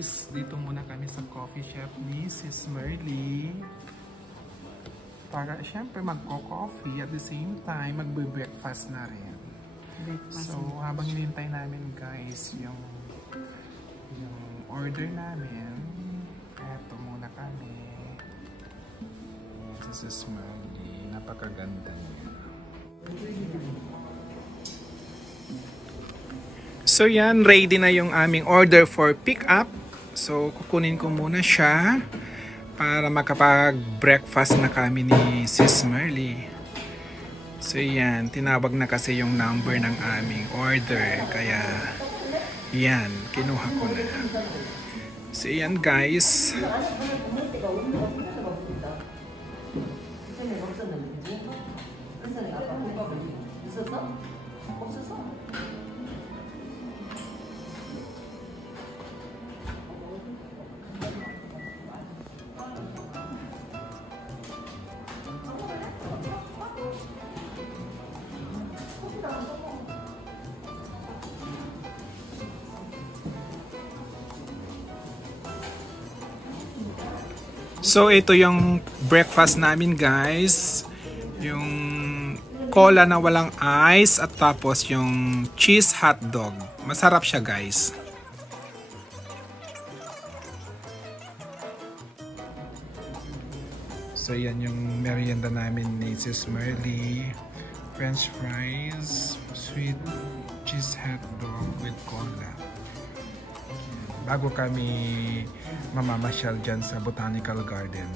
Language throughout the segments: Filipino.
guys, dito muna kami sa coffee shop ni Sis Merly. Para syempre magko-coffee at the same time magbe-breakfast na rin. So habang hinintay namin guys yung order namin, eto muna kami. This is Merly, napakaganda niya. So yan, ready na yung aming order for pick up. So kukunin ko muna siya para makapag-breakfast na kami ni Sis Merly. So yan, tinawag na kasi yung number ng aming order. Kaya yan, kinuha ko na. So yan guys. So ito yung breakfast namin guys. Yung cola na walang ice at tapos yung cheese hotdog. Masarap siya guys. So yan yung merienda namin ni Sis Merly. French fries, sweet cheese hotdog with cola. Bago kami mamamasyal dyan sa Botanical Garden.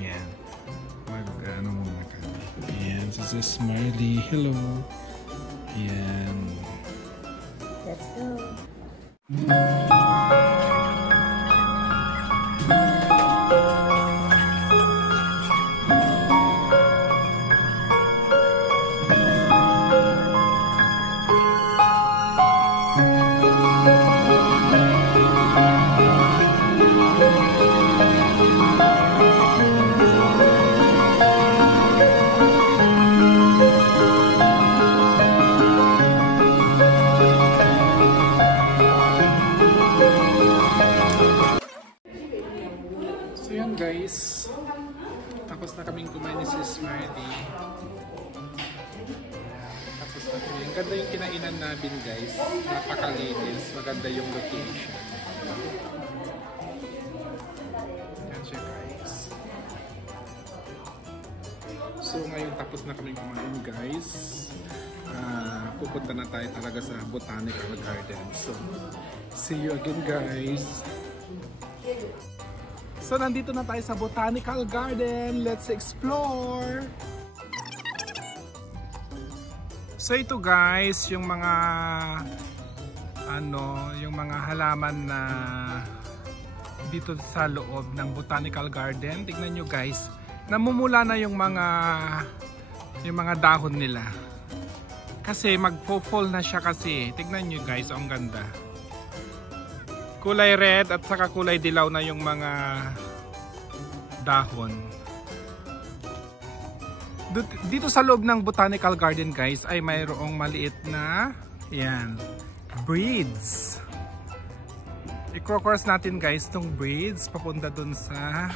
Yan. Ano muna kami. Yan. This is Merly. Hello. Yan. Let's go. Guys, tapos na kaming kumain ni Sis Merly. Tapos na kami. Ang ganda yung kinainan namin guys. Napakalinis. Maganda yung location. Yan siya guys. So ngayon tapos na kaming kumain guys. Pupunta na tayo talaga sa Botanical Garden. So, see you again guys. So nandito na tayo sa Botanical Garden. Let's explore! So ito guys, yung mga yung mga halaman na dito sa loob ng Botanical Garden. Tignan nyo guys, namumula na yung mga dahon nila. Kasi magpo-fall na siya kasi. Tignan nyo guys, ang ganda. Kulay red at saka kulay dilaw na yung mga dahon. Dito sa loob ng Botanical Garden guys ay mayroong maliit na yan, breeds. I-cross natin guys tong breeds papunta dun sa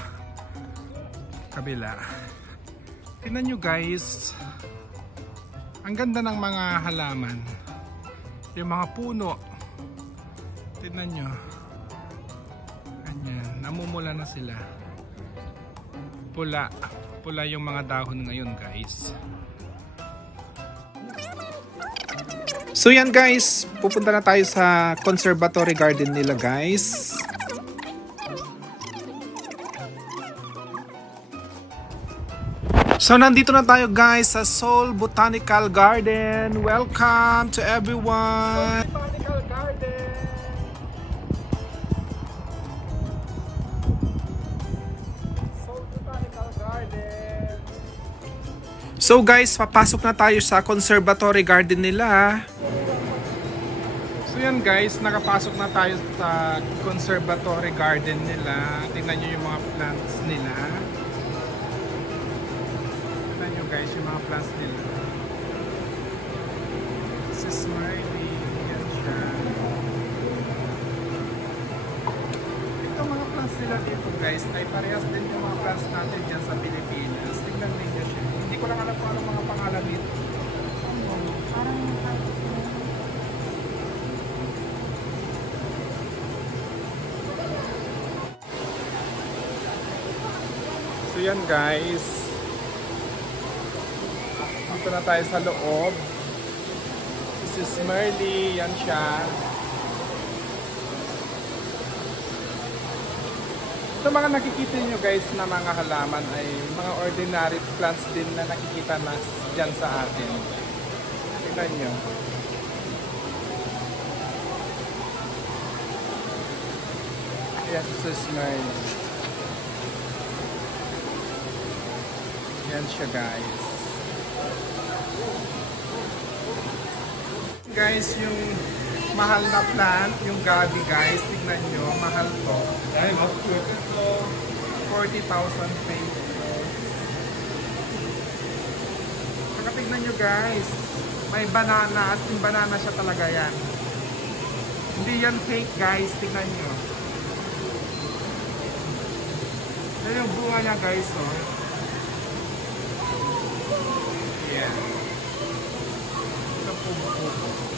kabila. Tingnan nyo guys, ang ganda ng mga halaman, yung mga puno. Tingnan nyo. Ayan, namumula na sila. Pula. Pula yung mga dahon ngayon guys. So yan guys, pupunta na tayo sa Conservatory Garden nila guys. So nandito na tayo guys sa Seoul Botanical Garden. Welcome to everyone. Botanical Garden. Seoul Botanical Garden. So guys, papasok na tayo sa Conservatory Garden nila. So yan guys, nakapasok na tayo sa Conservatory Garden nila. Tingnan nyo yung mga plants nila. Guys, yung mga plants nila. This is Merly. Yan siya. plants nila dito guys ay parehas din yung mga plants natin dyan sa Pilipinas. Tingnan ninyo siya. Hindi ko lang alam kung anong mga pangalan dito. Parang so yan guys. Dito na tayo sa loob. This is Merly. Yan siya. Ito mga nakikita nyo guys na mga halaman ay mga ordinary plants din na nakikita na dyan sa atin. Tingnan nyo. Ayan, this is Merly. Yan siya guys. Guys, yung mahal na plant, yung gabi guys, tignan nyo, mahal to. 40,000 pesos. Saka tignan nyo guys, may banana at yung banana siya talaga yan. Hindi yan fake guys, tignan nyo. Yan yung bunga niya guys, oh. Yeah. Ito pubo-pubo.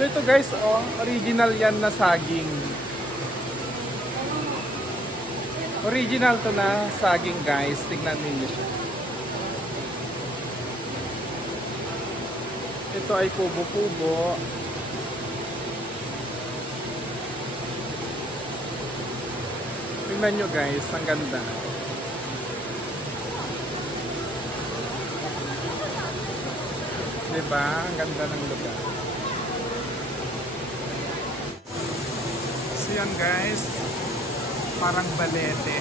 So ito guys, oh, original yan na saging. Original to na saging guys. Tingnan niyo siya. Ito ay kubo-kubo. Tingnan nyo guys, ang ganda. Diba? Ang ganda ng lugar. So yan guys, parang balete.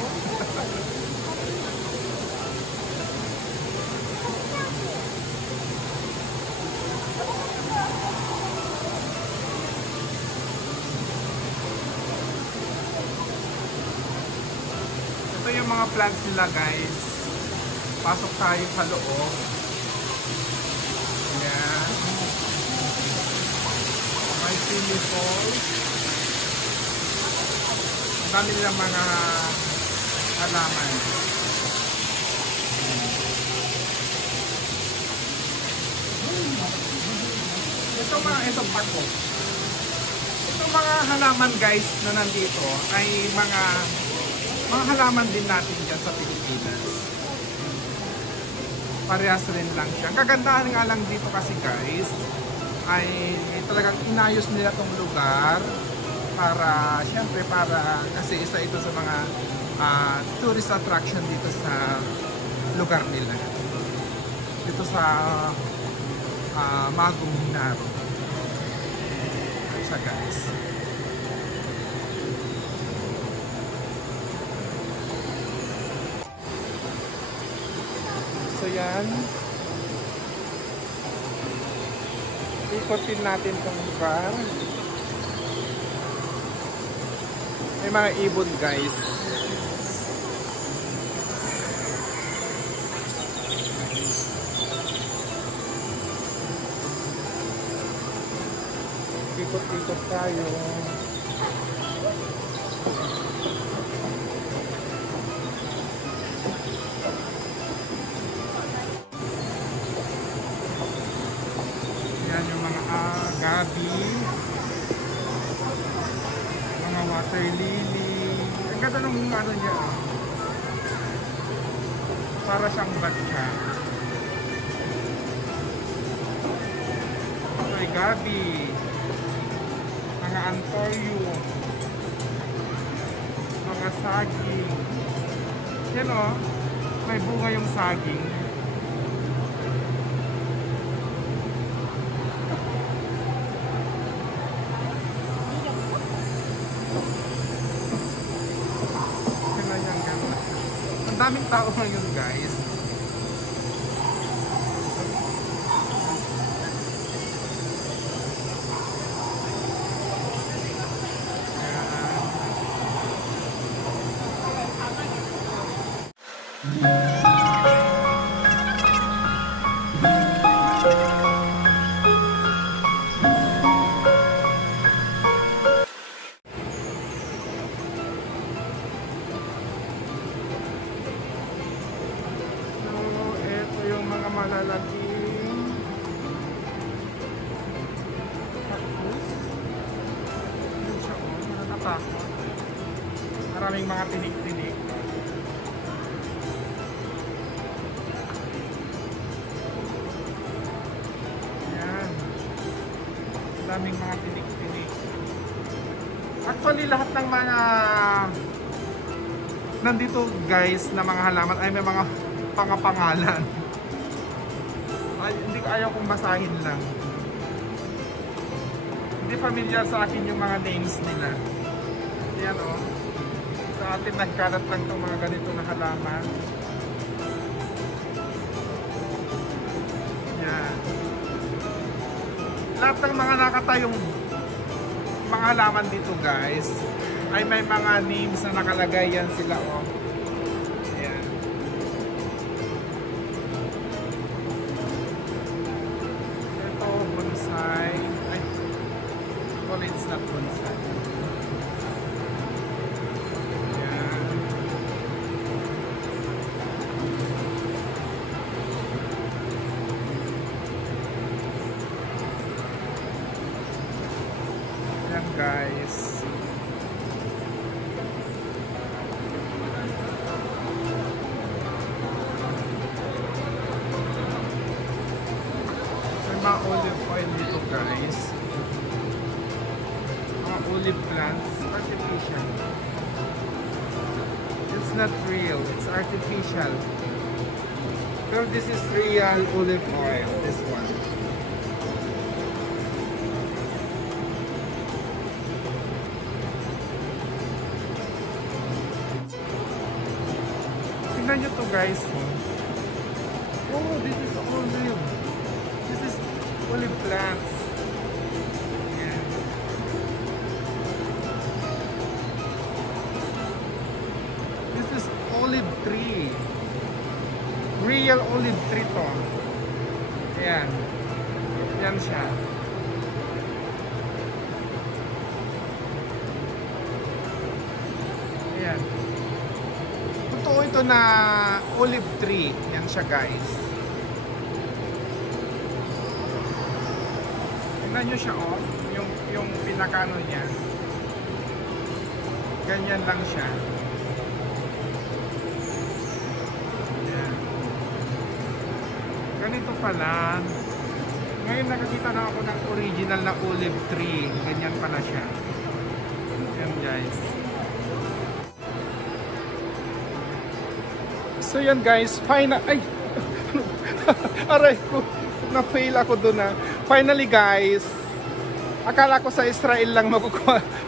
Ito yung mga plants nila guys. Pasok tayo sa loob. Ayan. May swimming pool. Ang dami nilang mga halaman. Itong pako. Itong mga halaman guys na nandito ay mga halaman din natin dyan sa Pilipinas. Parehas rin lang siya. Ang kagandahan nga lang dito kasi guys ay talagang inayos nila tong lugar para, syempre para, kasi isa ito sa mga tourist attraction dito sa lugar nila. Dito sa Magong Minaro. Siya guys. So yan. Ikotin natin itong lugar. May mga ibon guys. Ikot-ikot tayo. Yan yung mga gabi, mga water lily. Ang ganda ng ano niya, para siyang batya. Ito ay gabi, mga antoyo, mga saging. Yan o, may bunga yung saging. Ang daming tao ngayon guys. nakakatakot. Maraming mga tinik-tinik. Yan. Maraming mga tinik-tinik. Actually, lahat ng mga nandito guys na mga halaman ay may mga pangapangalan. Ay, hindi ko ayaw kong basahin lang. Hindi familiar sa akin yung mga names nila. Yan o. Sa atin nagkalat lang itong mga ganito na halaman. Yan. Lahat ng mga nakatayong mga halaman dito guys ay may mga names na nakalagay yan sila o. Yan. Ito bonsai. Ay, well, it's not bonsai. Yan. Yan guys. Mga olive oil dito guys. Mga olive plants, artificial. It's not real, it's artificial. Pero this is real olive oil, this one. Tignan nyo to guys. Oh, this is olive. This is olive plants. Yan. This is olive tree. Real olive tree to. Ayan. Yan siya. Ayan. Totoo ito na olive tree. Yan siya guys. Tingnan nyo siya oh, yung pinakano niya. Ganyan lang siya. Ayan. Ganito pala. Ngayon nakakita na ako ng original na olive tree. Ganyan pala siya. Ayan guys. So yan guys, final. Ay! Aray ko. Na-fail ako doon na. Finally guys, akala ko sa Israel lang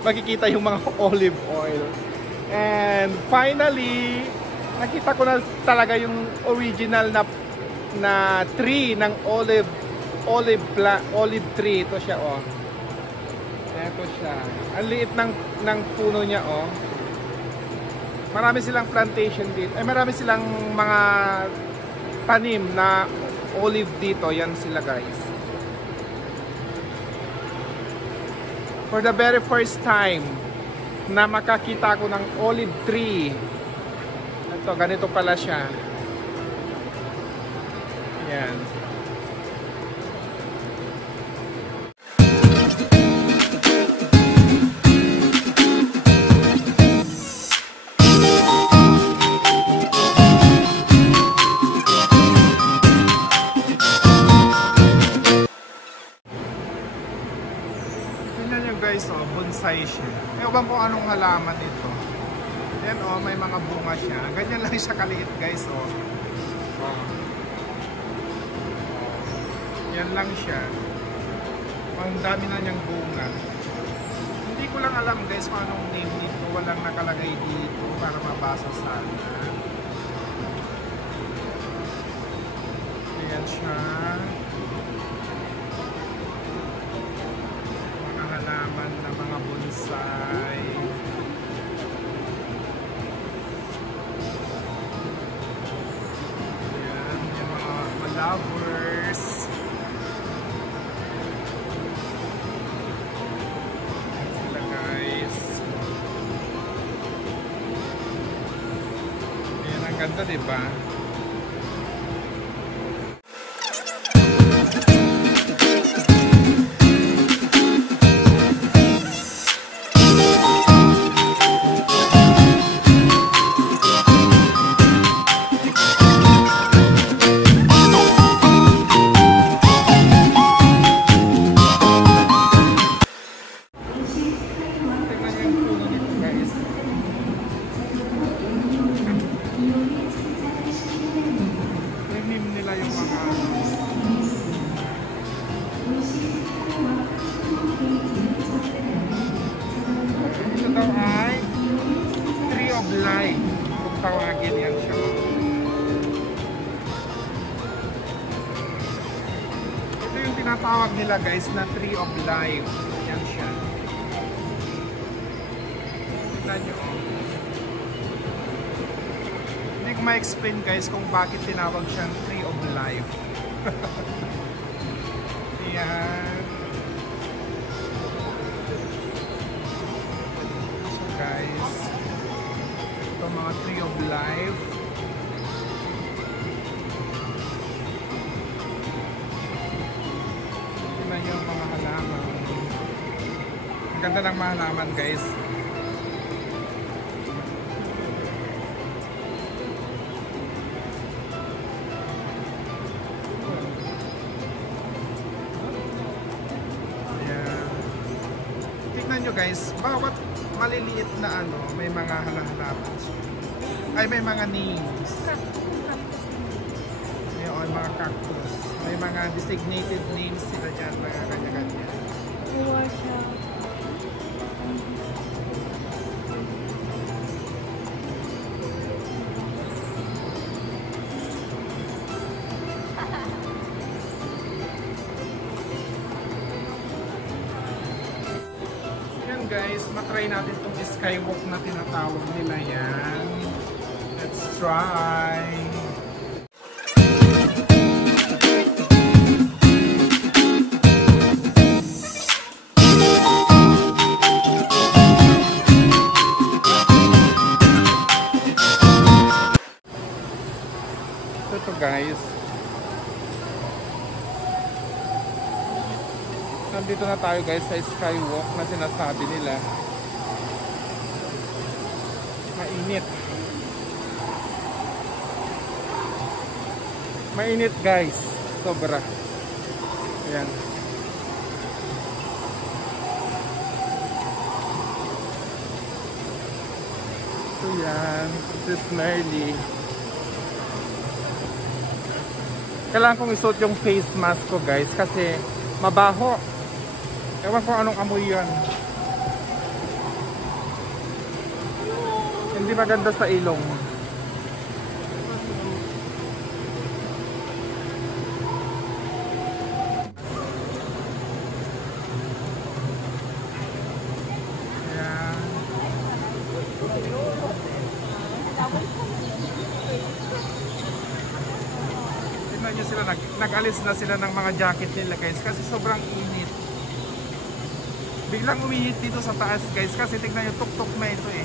makikita yung mga olive oil. And finally, nakita ko na talaga yung original na tree ng olive tree. Ito siya oh. Ito siya. Ang liit ng puno niya oh. Marami silang plantation dito. Ay marami silang mga tanim na olive dito. Yan sila guys. For the very first time na makakita ko ng olive tree. Ito, ganito pala siya. Yan. Guys, oh, bonsai siya. Ewan kung anong halaman ito. Yan oh, may mga bunga siya. Ganyan lang siya kaliit guys oh. Oh. Yan lang siya. Ang dami na niyang bunga. Hindi ko lang alam guys kung anong name nito. Walang nakalagay dito para mabasa sana. Ayan siya. Na mga bonsai. Ayan, yung mga lovers. Ayan sila guys. Ayan, ang ganda diba? daw ay Tree of Life. Kung tawagin yan siya. Ito yung tinatawag nila guys na Tree of Life. Yan siya. Tignan nyo. Hindi ko ma-explain guys kung bakit tinawag siyang Tree of Life. Yan. So guys, ito mga Tree of Life. Tignan nyo yung mga halaman. Ang ganda ng mga halaman guys. Tignan nyo guys, bawat maliliit na ano, may mga halaman. Ay, may mga names. May mga cactus. May mga designated names sila dyan, mga kanya-kanya. Watch out. Guys, matry natin itong skywalk na tinatawag nila yan. Let's try! So ito guys, nandito na tayo guys sa skywalk na sinasabi nila. Mainit. Mainit guys. Sobra. Ayan. So yan. Sis Merly. Kailangan kong isuot yung face mask ko guys kasi mabaho. Ewan ko anong amoy yan. Hindi maganda sa ilong. Ayan. Tignan nyo sila, nag-alis na sila ng mga jacket nila guys kasi sobrang init. Biglang uminit dito sa taas guys kasi tignan nyo, tuk-tuk na ito eh.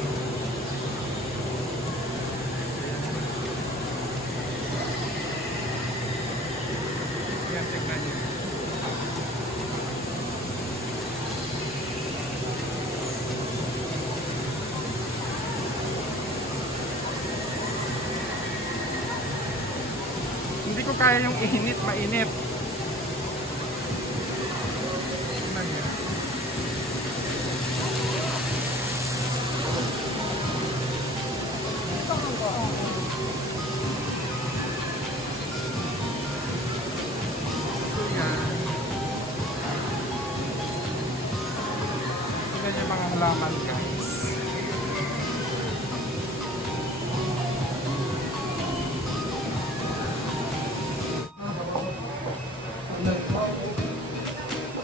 Yan, tignan nyo. Hindi ko kaya yung init, mainit. Tignan nyo. Yung mga halaman guys.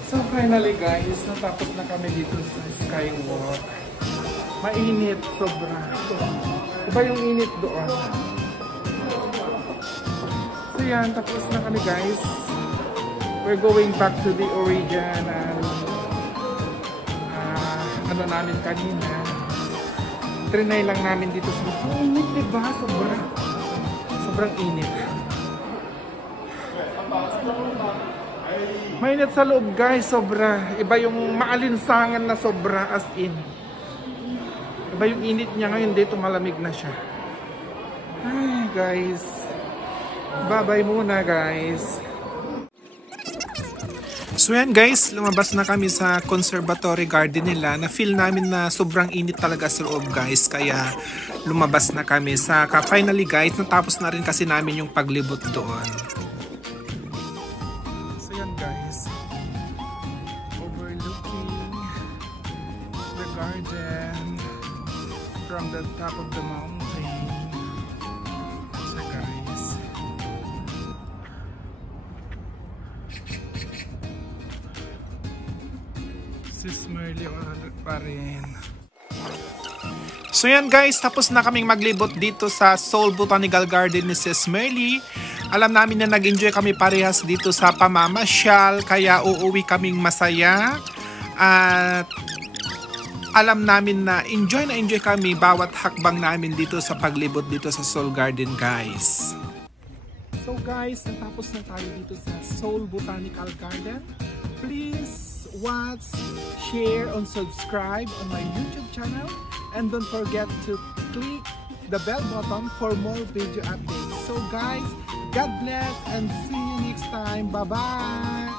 So finally guys, natapos na kami dito sa skywalk. Mainit, sobra. Iba yung init doon. So yan, tapos na kami guys. We're going back to the original ano namin kanina. Trinay lang namin dito sa init, diba? Sobrang init. Mainit sa loob guys, sobra. Iba yung maalinsangan na sobra as in. Iba yung init niya ngayon, dito malamig na siya. Ay guys. Bye-bye muna guys. So yan guys, lumabas na kami sa conservatory garden nila. Na-feel namin na sobrang init talaga sa loob guys. Kaya lumabas na kami. Finally guys, natapos na rin kasi namin yung paglibot doon. So yan guys, overlooking the garden. Garden from the top of the mountain. So guys, Sis Merly pa rin. So yan guys, tapos na kaming maglibot dito sa Seoul Botanical Garden ni Sis Merly. Alam namin na nag-enjoy kami parehas dito sa pamamasyal, kaya uuwi kaming masaya. At alam namin na enjoy kami bawat hakbang namin dito sa paglibot dito sa Seoul Garden guys. So guys, natapos na tayo dito sa Seoul Botanical Garden. Please watch, share, and subscribe on my YouTube channel. And don't forget to click the bell button for more video updates. So guys, God bless and see you next time. Bye-bye!